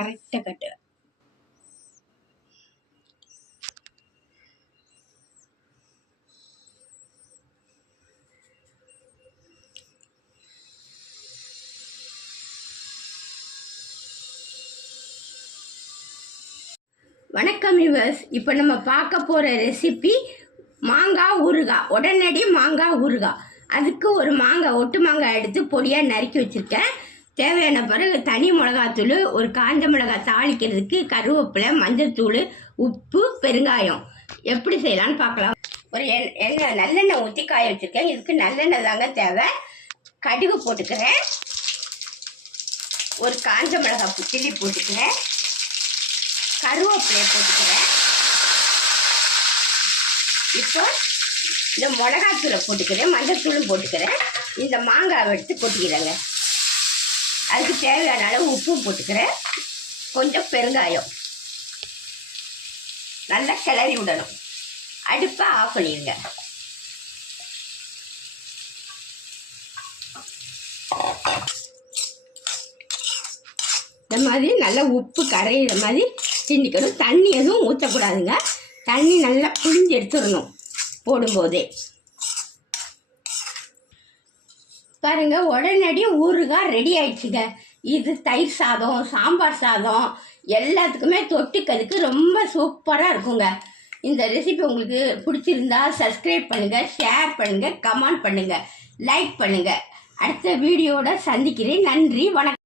கொட்டைக்கட்டு வணக்கம் யுவர்ஸ் இப்போ நம்ம பார்க்க போகிற ரெசிபி மாங்காய் ஊறுகாய் உடனடி மாங்காய் ஊறுகாய் அதுக்கு ஒரு மாங்காய் ஒட்டு மாங்காய் எடுத்து பொடியாக நறுக்கி வச்சுருக்கேன். தேவையான பிறகு தனி மிளகாத்தூள் ஒரு காஞ்ச மிளகாய் தாளிக்கிறதுக்கு கருவேப்பிலை மஞ்சள்தூள் உப்பு பெருங்காயம். எப்படி செய்யலாம்னு பார்க்கலாம். ஒரு எண் எண்ணெய் நல்லெண்ணெய் ஊற்றி காய வச்சுருக்கேன். இதுக்கு நல்லெண்ணெய் தாங்க தேவை. கடுகு போட்டுக்கிறேன். ஒரு காஞ்ச மிளகாய் சில்லி போட்டுக்கிறேன். கருவேப்பிலையை போட்டுக்கிறேன். இப்போ இந்த மிளகாத்தூளை போட்டுக்கிறேன். மஞ்சத்தூளும் போட்டுக்கிறேன். இந்த மாங்காவை எடுத்து போட்டுக்கிறேங்க. அதுக்கு தேவையான அளவு உப்பும் போட்டுக்கிறேன். கொஞ்சம் பெருங்காயம். நல்லா கிளறி விடணும். அடுப்பை ஆஃப் பண்ணிடுங்க. இந்த மாதிரி நல்லா உப்பு கரையிற மாதிரி திண்டிக்கணும் தண்ணி எதுவும் ஊற்றக்கூடாதுங்க தண்ணி நல்லா புழிஞ்சு எடுத்துடணும் போடும்போதே. பாருங்க உடனடி ஊறுகாய் ரெடி ஆயிடுச்சுங்க. இது தயிர் சாதம் சாம்பார் சாதம் எல்லாத்துக்குமே தொட்டுக்கிறதுக்கு ரொம்ப சூப்பராக இருக்குங்க. இந்த ரெசிபி உங்களுக்கு பிடிச்சிருந்தா சப்ஸ்கிரைப் பண்ணுங்கள் ஷேர் பண்ணுங்கள் கமெண்ட் பண்ணுங்கள் லைக் பண்ணுங்கள் அடுத்த வீடியோட சந்திக்கிறேன். நன்றி வணக்கம்.